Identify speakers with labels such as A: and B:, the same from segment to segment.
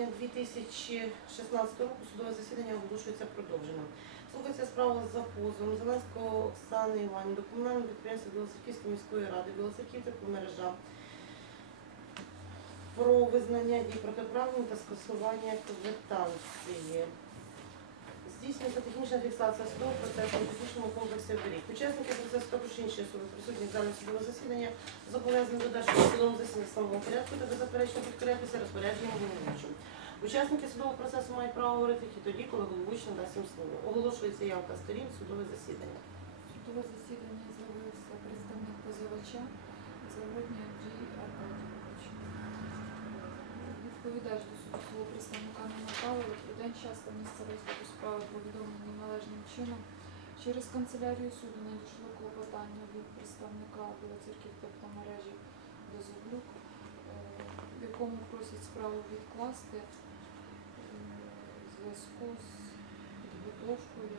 A: грудня 2016 року судове засідання оголошується продовженим. Слухається справа за позовом Зеленського Оксани Іванівни до комунального підприємства Білоцерківської міської ради Білоцерків тепломережа про визнання дій протиправним та скасування квитанції. Здійснюється технічна фіксація судового процесу оберіг. Учасники процесу також інші особи присутні в залі судового засідання зобов'язані додати в судовому засіданні встановленому порядку та беззаперечно підкорятися розпорядженням головуючим. Учасники судового процесу мають право говорити тільки тоді, коли головуючий надасть їм слово. Оголошується явка сторін судове засідання.
B: Судове засідання з'явився представник позивача Заводня Андрій Аркадійович. Відповідач до суду представника не направили про день час та місце розгляду справи повідомлені належним чином. Через канцелярію суду надійшло клопотання від представника Білоцерків тепломережі Дозоблюк, е, в якому просять справу відкласти е, в зв'язку з підготовкою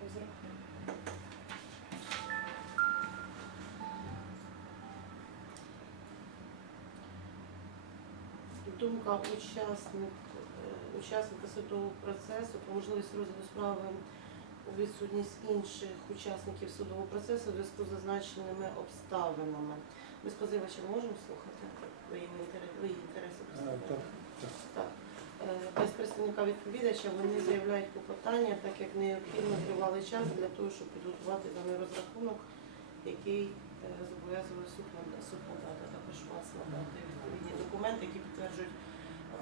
B: розрахунку.
A: Думка учасник, е, учасника судового процесу про можливість розгляду справи у відсутність інших учасників судового процесу у зв'язку з зазначеними обставинами. Ми з позивачем можемо слухати? Ви її інтереси, ви її інтереси
C: Е,
A: представляєте?
C: так,
A: Так. Е, Без представника відповідача вони заявляють клопотання, так як необхідно тривалий час для того, щоб підготувати даний розрахунок, який е, зобов'язує суд нада- надати. Також вас надати відповідні документи, які підтверджують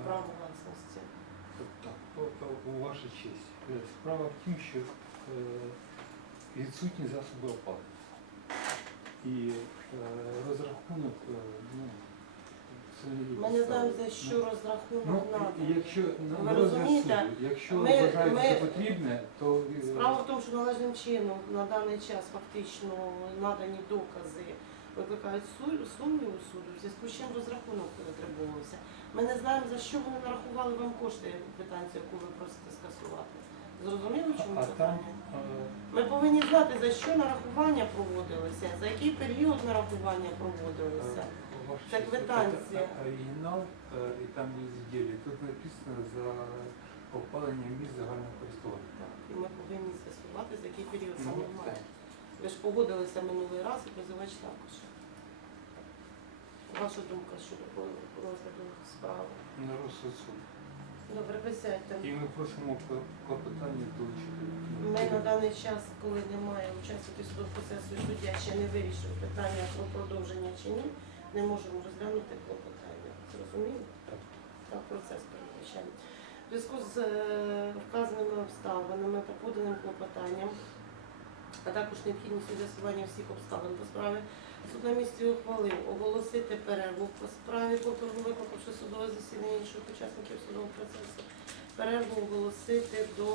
A: право власності.
C: так, о- о- у ваша честь. Справа в тім, що відсутні засоби оплати. І е, розрахунок, е, ну,
A: Ми не знаємо, за що
C: Ну,
A: розрахунок
C: Ну,
A: надо.
C: якщо на
A: Ви розумієте,
C: суду, якщо
A: ми-
C: вважаєте
A: ми-
C: це потрібне, то е,
A: Справа в тому, що належним чином на даний час фактично надані докази викликають су- сумнів у суду, в зв'язку з чим розрахунок витребувався. Ми не знаємо, за що вони нарахували вам кошти квитанцію, яку ви просите скасувати. Зрозуміло, чому питання?
C: Е,
A: Ми повинні знати, за що нарахування проводилися, за який період нарахування проводилися.
C: е,
A: Це квитанція.
C: Оригінал е, і там є зділі. Тут написано за опалення місць загального користування.
A: І ми повинні з'ясувати, за який період
C: Ну,
A: саме має. Ви ж погодилися минулий раз і позивач також. Ваша думка щодо розгляду справи?
C: На розсуд суду.
A: Добре, присядьте.
C: І ми просимо кло- клопотання долучити.
A: Ми на даний час, коли немає учасників судового процесу і суддя ще не вирішив питання про продовження чи ні, не можемо розглянути клопотання. Зрозуміло?
C: Так.
A: Так, процес передбачає. В зв'язку з е, вказаними обставинами та поданим клопотанням, а також необхідністю з'ясування всіх обставин по справі, суд на ухвалив оголосити перерву по справі, повторно викликавши судове засідання інших учасників судового процесу. Перерву оголосити до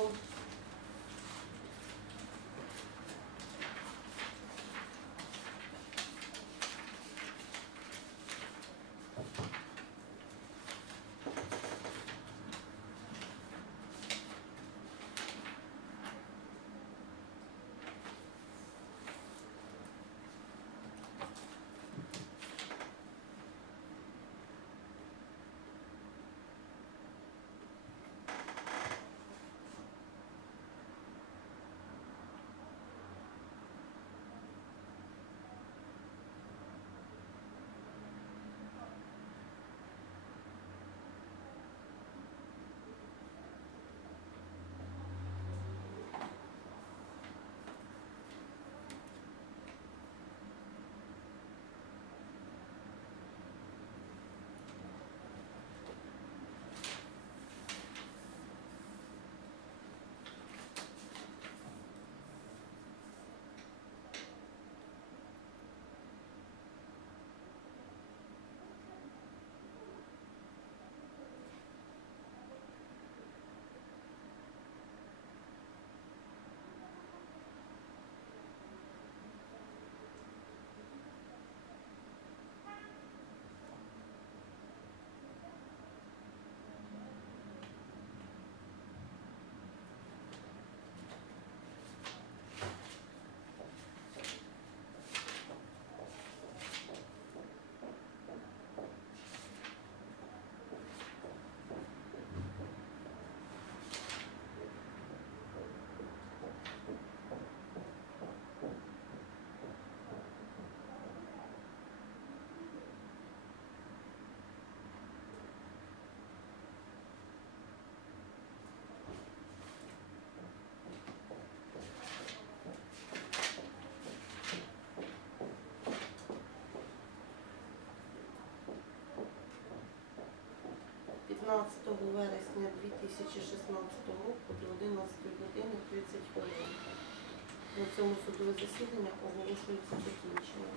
A: 15 вересня 2016 року до 11 години 30 хвилин. На цьому судове засідання оголошується закінченим.